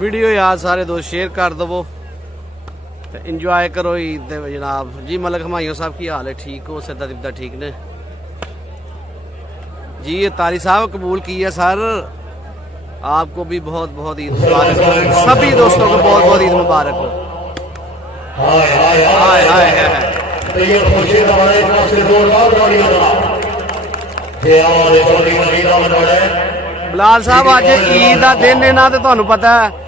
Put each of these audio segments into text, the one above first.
Video यार सारे दोस्त शेयर कर दवो, इंजॉय करो ईद जनाब जी। मलक हमायूं साहब की हाल है? ठीक हो? सिद्धा दिब्दा ठीक ने जी। ये तारी साहब कबूल की है सर, आपको भी बहुत बहुत ईद मुबारक हो। सभी दोस्तों को बहुत बहुत ईद मुबारक हो। बिलाल साहब अज ईद का दिन है ना, तो तुहानू पता है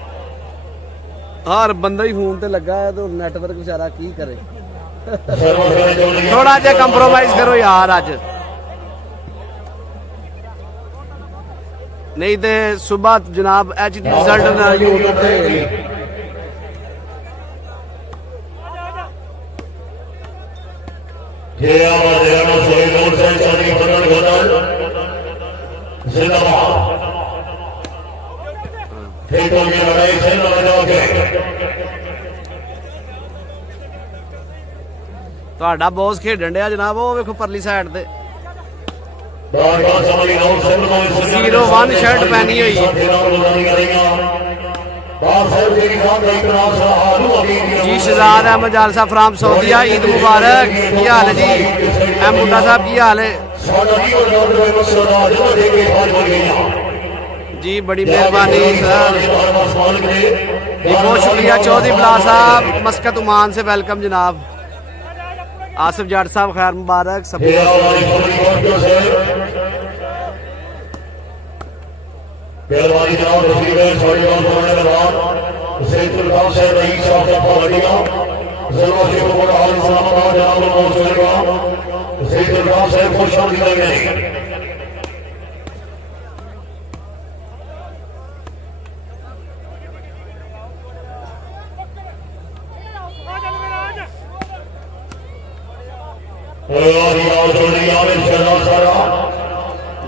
हर बंदा ही फोन ते लगा है, तो नेटवर्क बेचारा की करे। थोड़ा जा कंप्रोमाइज करो यार अज, नहीं तो सुबह जनाब एच डी रिजल्ट ना यूट्यूब पे ਤੁਹਾਡਾ ਬੌਸ ਖੇਡਣ ਡਿਆ ਜਨਾਬ, ਉਹ ਵੇਖੋ ਪਰਲੀ ਸਾਈਡ ਤੇ 01 शर्ट पहनी हुई। जी शहजाद अहमद जालसा फ्राम सऊदीया, ईद मुबारक। की हाल है जी? एम बुड्ढा साहब की हाल है जी? बड़ी मेहरबानी सर जी, बहुत शुक्रिया चौधरी बिलाल साहब मस्कत उमान से वेलकम जनाब। आसिफ जाट साहब खैर मुबारक सब।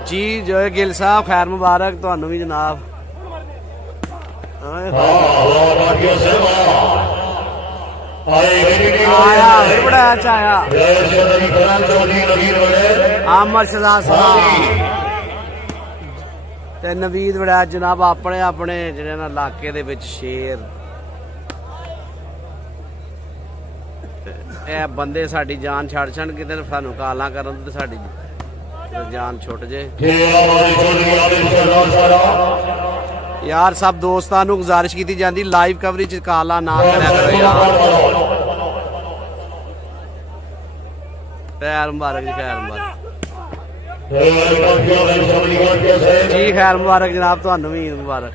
जी जो है गिल साहब खैर मुबारक तुहानू भी जनाब। आया बड़ा अच्छा आया आमर शहजाद ते नवीद बड़ा जनाब अपने अपने जिहड़े ना इलाके दे विच शेर ए बंदे साडी जान छड़ छड़ किते सानू कालां करन ते साडी जान छुट जे। यार सब दोस्तां नू गुजारिश की जाती लाइव कवरेज काला ना करया करो यार। खैर मुबारक जी, खैर मुबारक जी, खैर मुबारक जनाब तुहानू भी ईद मुबारक।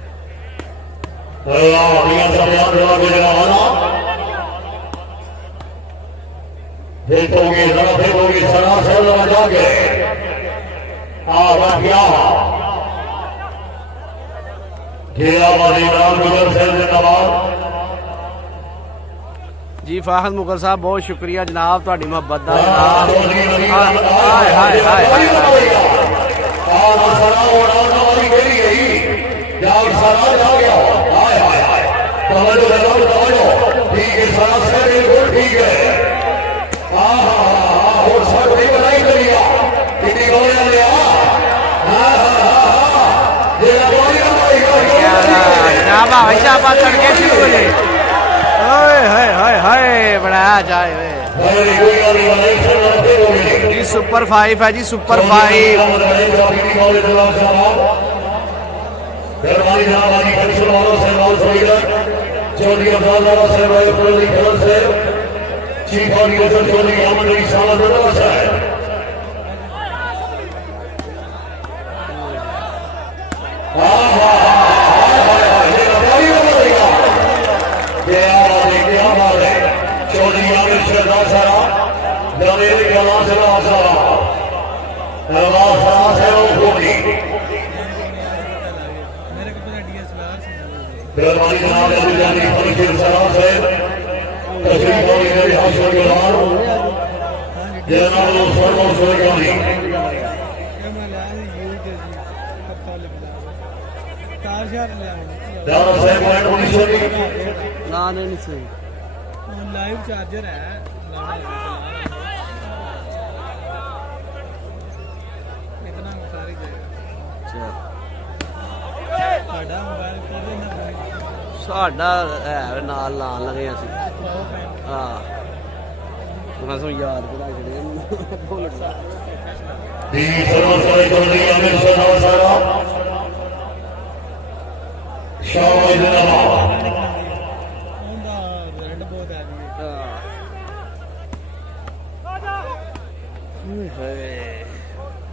जी फाहद मुगल साहब बहुत शुक्रिया जनाब तुहाडी मोहब्बत दा जनाब। हाय हाय हाय शाबाश तड़के शुरू हो जाए। हाय बड़ा जाए जी। सुपर 5 है जी, सुपर 5। मेहरबानी जनाब अली जानी फरीद सलाम से तशरीफ और मेरे हाशिर के बाद जनाब फरमान सुलेमानी दारा साहब पॉइंट पोजीशन ना नहीं सही लाइव चार्जर है इतना सारी जाएगा साडा मोबाइल कर देना ਸਾਡਾ ਹੈ ਨਾਲ ਲਾਣ ਲਗੇ ਅਸੀਂ ਹਾਂ ਉਹਨਾਂ ਨੂੰ ਯਾਦ ਕਰਾ ਜਿਹੜੇ ਭੁੱਲ ਗਿਆ दी सर्वसाई करनी आमिर सलाम सारा शाबाश जनाब ਉਹਦਾ ਰੈਂਡ ਬਹੁਤ ਆ ਜੀ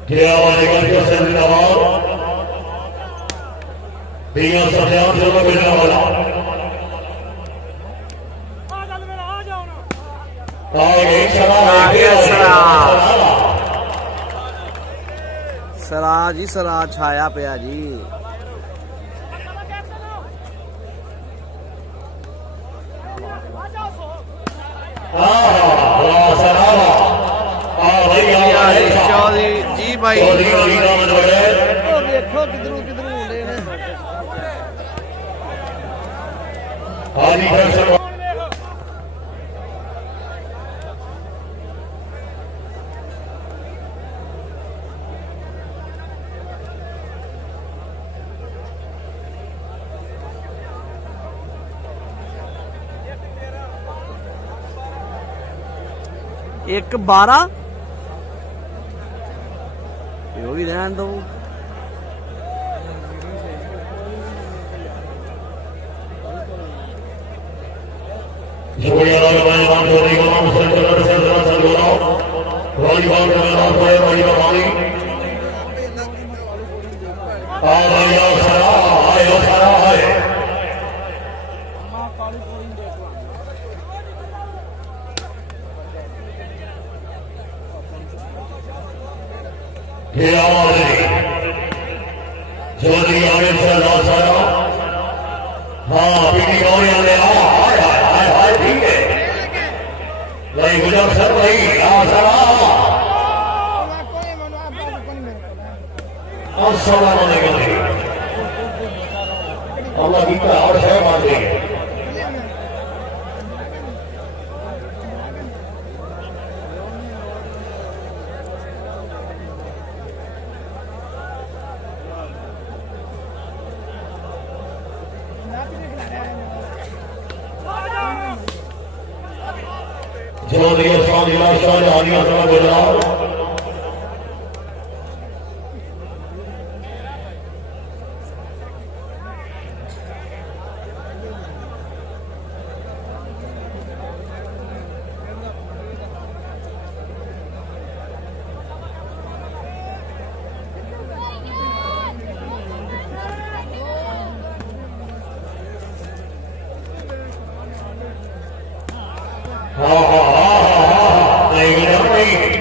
क्या वाले करके सर नवाब दिया सत्यान से मिलने वाला आगे ਸਰਾ ਜੀ ਸਰਾ ਛਾਇਆ ਪਿਆ ਜੀ ਚੌਧਰੀ ਜੀ ਭਾਈ ਉਹ ਵੇਖੋ ਕਿਧਰੋਂ ਕਿਧਰੋਂ ਆਉਂਦੇ ਨੇ ਇੱਕ 12 ਉਹ ਵੀ ਰਹਿਣ ਦੋ शुक्रिया मेहमान चौधरी का नाम सर सर बोला वॉलीबॉल का मैदान पर वॉलीबॉल वाली आओ सारा आए ये आवाज चौधरी आमिर सारा हाँ पीटी गौरिया ने हाय ठीक है भाई गुजर सर भाई अस्सलाम वालेकुम अल्लाह की और है मान ली चौधरी शाहजहानिया गुजरात नहीं गुजर नहीं